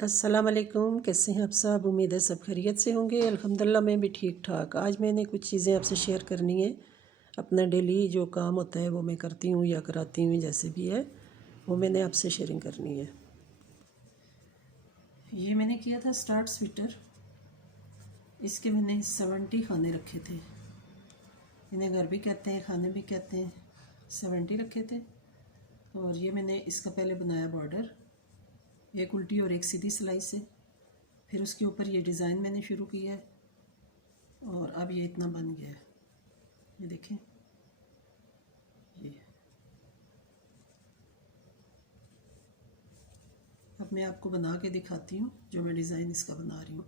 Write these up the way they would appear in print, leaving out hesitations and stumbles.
अस्सलाम वालेकुम। कैसे हैं आप सब? उम्मीद है सब खैरियत से होंगे। अल्हम्दुलिल्लाह मैं भी ठीक ठाक। आज मैंने कुछ चीज़ें आपसे शेयर करनी है। अपना डेली जो काम होता है वो मैं करती हूँ या कराती हूँ, जैसे भी है वो मैंने आपसे शेयरिंग करनी है। ये मैंने किया था स्टार्ट स्वेटर। इसके मैंने 70 खाने रखे थे। इन्हें घर भी कहते हैं, खाने भी कहते हैं। 70 रखे थे। और ये मैंने इसका पहले बनाया बॉर्डर, एक उल्टी और एक सीधी सिलाई से। फिर उसके ऊपर ये डिज़ाइन मैंने शुरू किया है और अब ये इतना बन गया है। ये देखें, ये अब मैं आपको बना के दिखाती हूँ जो मैं डिज़ाइन इसका बना रही हूँ।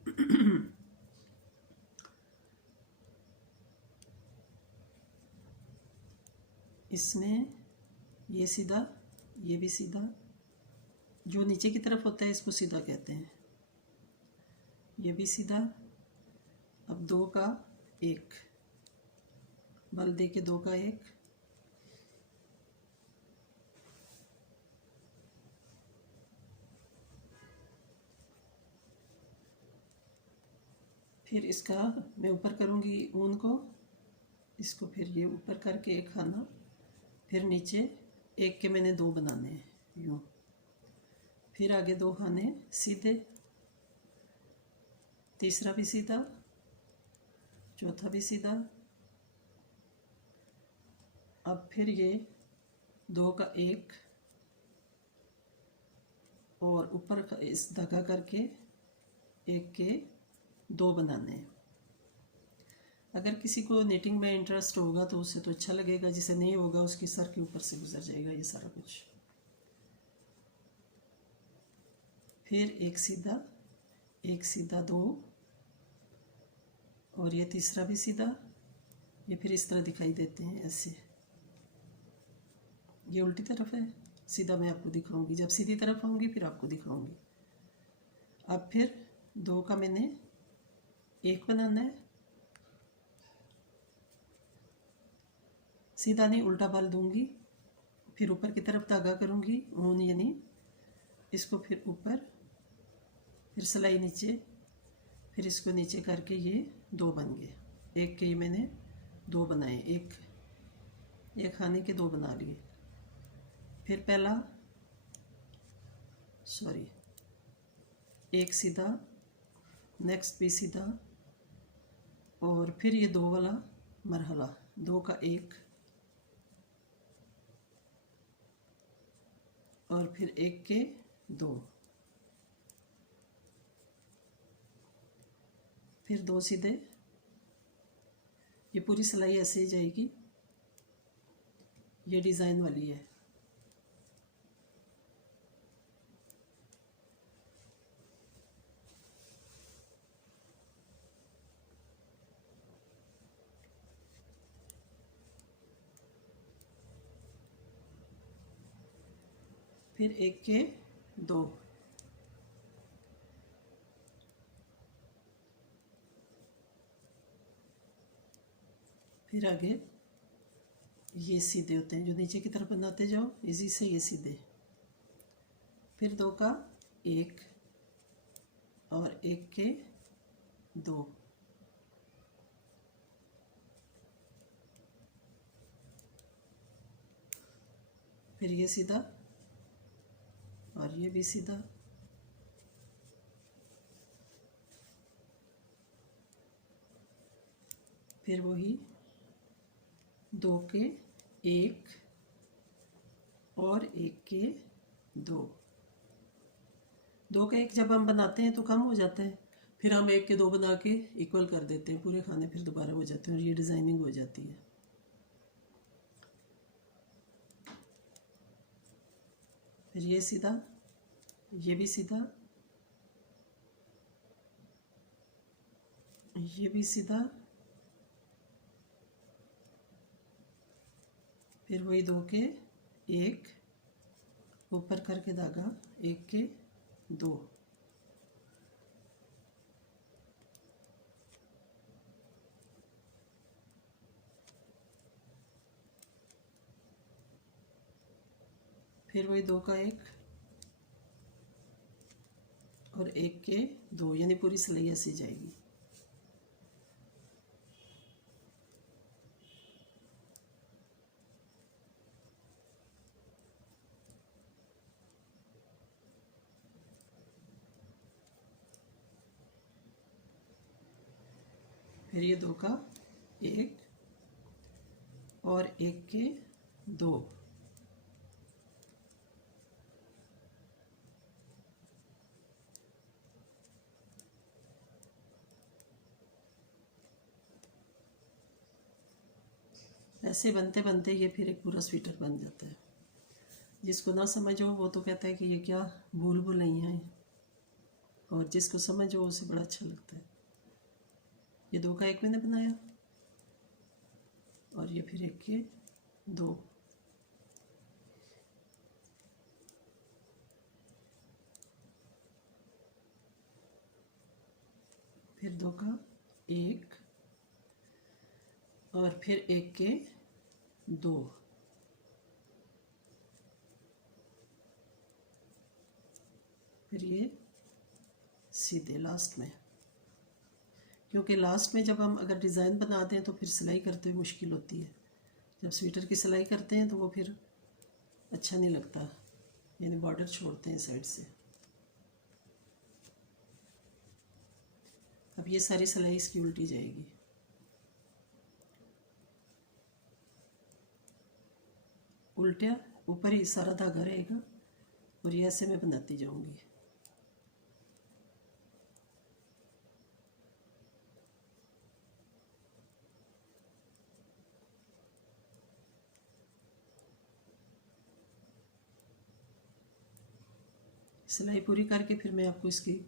इसमें ये सीधा, ये भी सीधा। जो नीचे की तरफ होता है इसको सीधा कहते हैं। ये भी सीधा। अब दो का एक, बल दे के दो का एक। फिर इसका मैं ऊपर करूँगी ऊन को, इसको फिर ये ऊपर करके एक खाना, फिर नीचे एक के मैंने दो बनाने हैं यूँ। फिर आगे दो खाने सीधे, तीसरा भी सीधा, चौथा भी सीधा। अब फिर ये दो का एक और ऊपर इस धागा करके एक के दो बनाने हैं। अगर किसी को निटिंग में इंटरेस्ट होगा तो उससे तो अच्छा लगेगा, जिसे नहीं होगा उसकी सर के ऊपर से गुजर जाएगा ये सारा कुछ। फिर एक सीधा दो, और ये तीसरा भी सीधा। ये फिर इस तरह दिखाई देते हैं ऐसे। ये उल्टी तरफ है, सीधा मैं आपको दिखाऊंगी, जब सीधी तरफ आऊँगी फिर आपको दिखाऊंगी। अब फिर दो का मैंने एक बनाना है, सीधा नहीं उल्टा बाल दूंगी, फिर ऊपर की तरफ धागा करूंगी ऊन, यानी इसको फिर ऊपर, फिर सिलाई नीचे, फिर इसको नीचे करके ये दो बन गए। एक के ही मैंने दो बनाए, एक खाने के दो बना लिए। फिर पहला, सॉरी, एक सीधा, नेक्स्ट भी सीधा, और फिर ये दो वाला मरहला, दो का एक, और फिर एक के दो, फिर दो सीधे। ये पूरी सिलाई ऐसे ही जाएगी। ये डिज़ाइन वाली है। फिर एक के दो, फिर आगे ये सीधे होते हैं, जो नीचे की तरफ बनाते जाओ इजी से ये सीधे। फिर दो का एक और एक के दो, फिर ये सीधा और ये भी सीधा। फिर वही दो के एक और एक के दो। दो का एक जब हम बनाते हैं तो कम हो जाता है, फिर हम एक के दो बना के इक्वल कर देते हैं पूरे खाने, फिर दोबारा हो जाते हैं और ये डिज़ाइनिंग हो जाती है। फिर ये सीधा, ये भी सीधा, ये भी सीधा, फिर वही दो के एक, ऊपर करके धागा एक के दो, फिर वही दो का एक और 1 के 2, यानी पूरी सिलाई ऐसी जाएगी। फिर ये 2 का 1 और 1 के 2, ऐसे बनते बनते ये फिर एक पूरा स्वेटर बन जाता है। जिसको ना समझ हो वो तो कहता है कि ये क्या भूल भुलैया है, और जिसको समझ हो उसे बड़ा अच्छा लगता है। ये 2 का 1 मैंने बनाया और ये फिर 1 के 2, फिर 2 का 1 और फिर 1 के 2, फिर ये सीधे लास्ट में, क्योंकि लास्ट में जब हम अगर डिज़ाइन बना दें तो फिर सिलाई करते हुए मुश्किल होती है। जब स्वेटर की सिलाई करते हैं तो वो फिर अच्छा नहीं लगता, यानी बॉर्डर छोड़ते हैं साइड से। अब ये सारी सिलाई इसकी उल्टी जाएगी। उल्टा ऊपर ही सारा धागा रहेगा और ये ऐसे मैं बनाती जाऊंगी। सिलाई पूरी करके फिर मैं आपको इसकी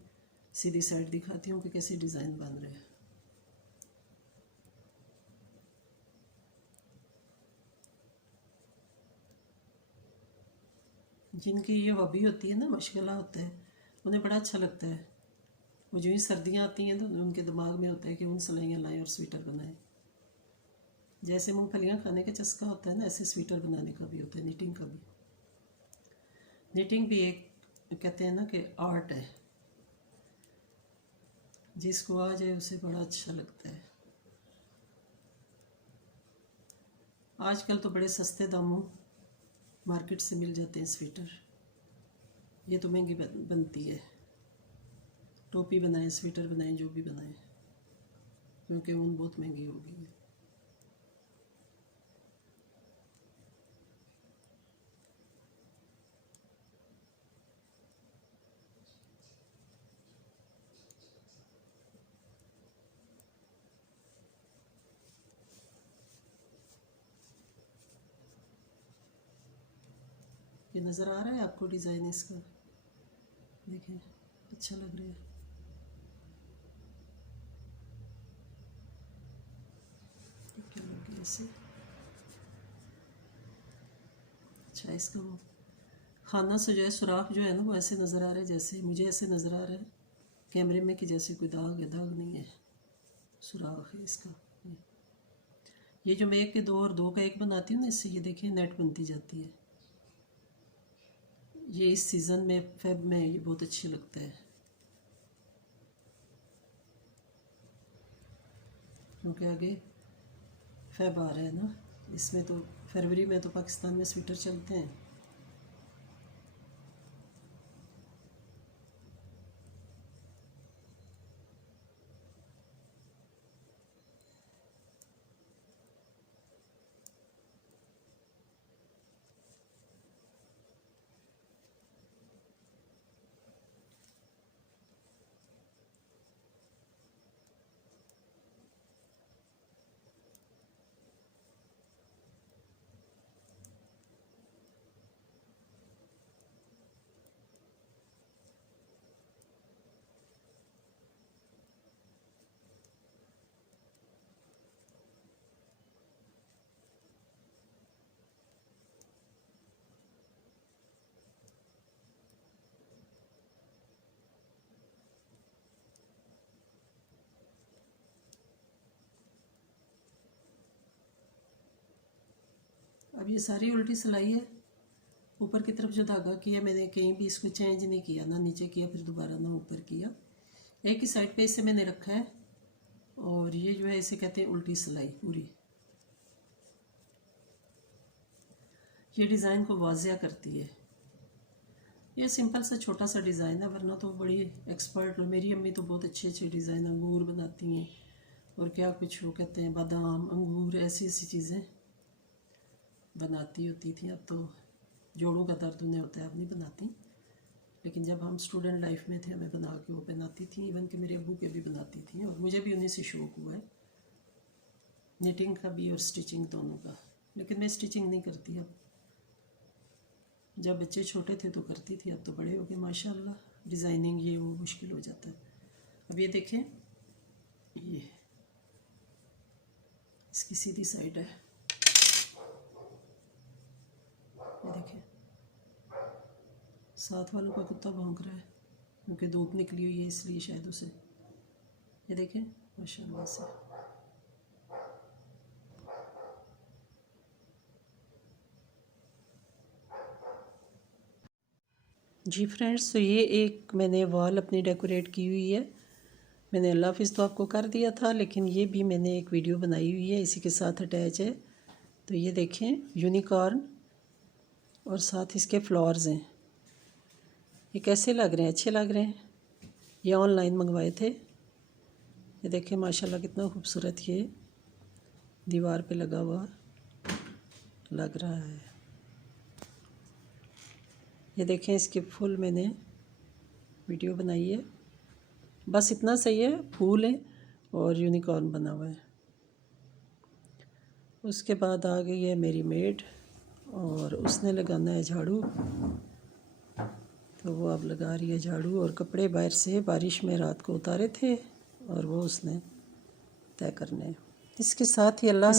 सीधी साइड दिखाती हूँ कि कैसे डिज़ाइन बन रहे हैं। जिनकी ये हॉबी होती है ना, मशगला होता है, उन्हें बड़ा अच्छा लगता है। वो जो ही सर्दियाँ आती हैं तो उनके दिमाग में होता है कि उन सिलाइयाँ लाएँ और स्वेटर बनाएं। जैसे मूंगफलियाँ खाने का चस्का होता है ना, ऐसे स्वेटर बनाने का भी होता है, निटिंग का भी। निटिंग भी एक कहते हैं ना कि आर्ट है, जिसको आ जाए उसे बड़ा अच्छा लगता है। आजकल तो बड़े सस्ते दामों मार्केट से मिल जाते हैं स्वेटर। ये तो महंगी बनती है। टोपी बनाएं, स्वेटर बनाएं, जो भी बनाएं, क्योंकि ऊन बहुत महंगी हो गई है। ये नज़र आ रहा है आपको डिज़ाइन इसका? देखें, अच्छा लग रहा है। क्या लग गया ऐसे? अच्छा, इसका वो खाना से जो है सुराख जो है ना, वो ऐसे नज़र आ रहा है, जैसे मुझे ऐसे नज़र आ रहा है कैमरे में कि जैसे कोई दाग है। दाग नहीं है, सुराख है इसका। ये जो मैं 1 के 2 और 2 का 1 बनाती हूँ ना, इससे ये देखिए नेट बनती जाती है। ये इस सीज़न में फेब में ये बहुत अच्छी लगता है, क्योंकि आगे फेब आ रहा है ना। इसमें तो फरवरी में तो पाकिस्तान में स्वेटर चलते हैं। अब ये सारी उल्टी सिलाई है, ऊपर की तरफ जो धागा किया मैंने कहीं भी इसको चेंज नहीं किया, ना नीचे किया फिर दोबारा ना ऊपर किया, एक ही साइड पे इसे मैंने रखा है। और ये जो है इसे कहते हैं उल्टी सिलाई पूरी। ये डिज़ाइन को वाजिया करती है। ये सिंपल सा छोटा सा डिज़ाइन है, वरना तो बड़ी एक्सपर्ट लोग, मेरी अम्मी तो बहुत अच्छे अच्छे डिज़ाइन अंगूर बनाती हैं और क्या कुछ वो कहते हैं बादाम अंगूर ऐसी ऐसी चीज़ें बनाती होती थी। अब तो जोड़ों का दर्द उन्हें होता है, अब नहीं बनाती, लेकिन जब हम स्टूडेंट लाइफ में थे हमें बना के वो बनाती थी। इवन कि मेरे अबू के भी बनाती थी और मुझे भी उन्हीं से शौक़ हुआ है, निटिंग का भी और स्टिचिंग दोनों का। लेकिन मैं स्टिचिंग नहीं करती अब, जब बच्चे छोटे थे तो करती थी, अब तो बड़े हो गए माशाल्लाह, डिज़ाइनिंग ये वो मुश्किल हो जाता है। अब ये देखें, ये इसकी सीधी साइड है, ये देखें साथ वालों का कुत्ता भौंक रहा है क्योंकि धूप निकली हुई है इसलिए शायद उसे। ये देखें माशाल्लाह से। जी फ्रेंड्स, तो ये एक मैंने वॉल अपनी डेकोरेट की हुई है। मैंने अल्लाह हाफिज़ तो आपको कर दिया था, लेकिन ये भी मैंने एक वीडियो बनाई हुई है, इसी के साथ अटैच है। तो ये देखें यूनिकॉर्न और साथ इसके फ्लावर्स हैं। ये कैसे लग रहे हैं? अच्छे लग रहे हैं। ये ऑनलाइन मंगवाए थे। ये देखें माशाल्लाह कितना खूबसूरत ये दीवार पे लगा हुआ लग रहा है। ये देखें इसके फुल मैंने वीडियो बनाई है। बस इतना सही है, फूल है और यूनिकॉर्न बना हुआ है। उसके बाद आ गई है मेरी मेड और उसने लगाना है झाड़ू, तो वो अब लगा रही है झाड़ू। और कपड़े बाहर से बारिश में रात को उतारे थे और वो उसने तय करने। इसके साथ ही अल्लाह